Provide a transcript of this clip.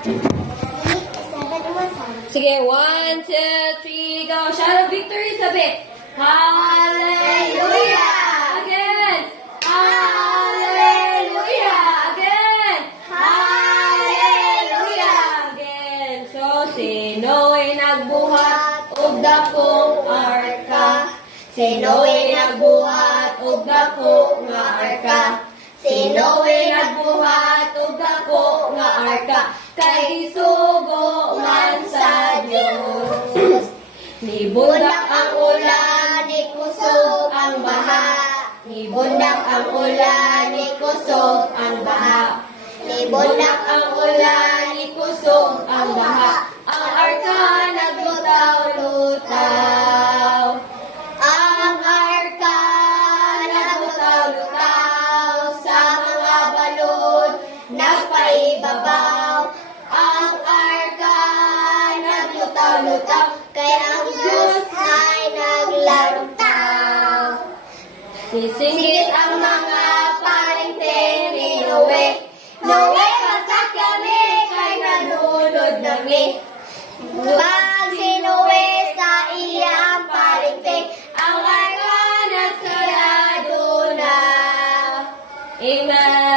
Sige, 1, 2, 3, go. Shout of victory, sabi. Hallelujah! Again! Hallelujah! Again! Hallelujah! Again! So, sino'y nagbuhat og dakong arka? Sino'y nagbuhat og dako nga arka? Sino'y nagbuhat og dako nga arka? Kay isugo man sa Diyos. Nibundak ang ulan, ni kusog ang baha. Nibundak ang ulan, ni kusog ang baha. Nibundak ang ulan, ni kusog ang baha. Ang arka naglutaw-lutaw. Ang arka naglutaw-lutaw sa mga balon nagpaibabaw. Ang arka naglutaw-lutaw kay ang Diyos ay naglantaw. Sisingit ang mga paringting ni Noe. Noe, masak kami kay nanunod nami. Pag si Noe sa iyang paringting, ang arka nagsarado na. Amen.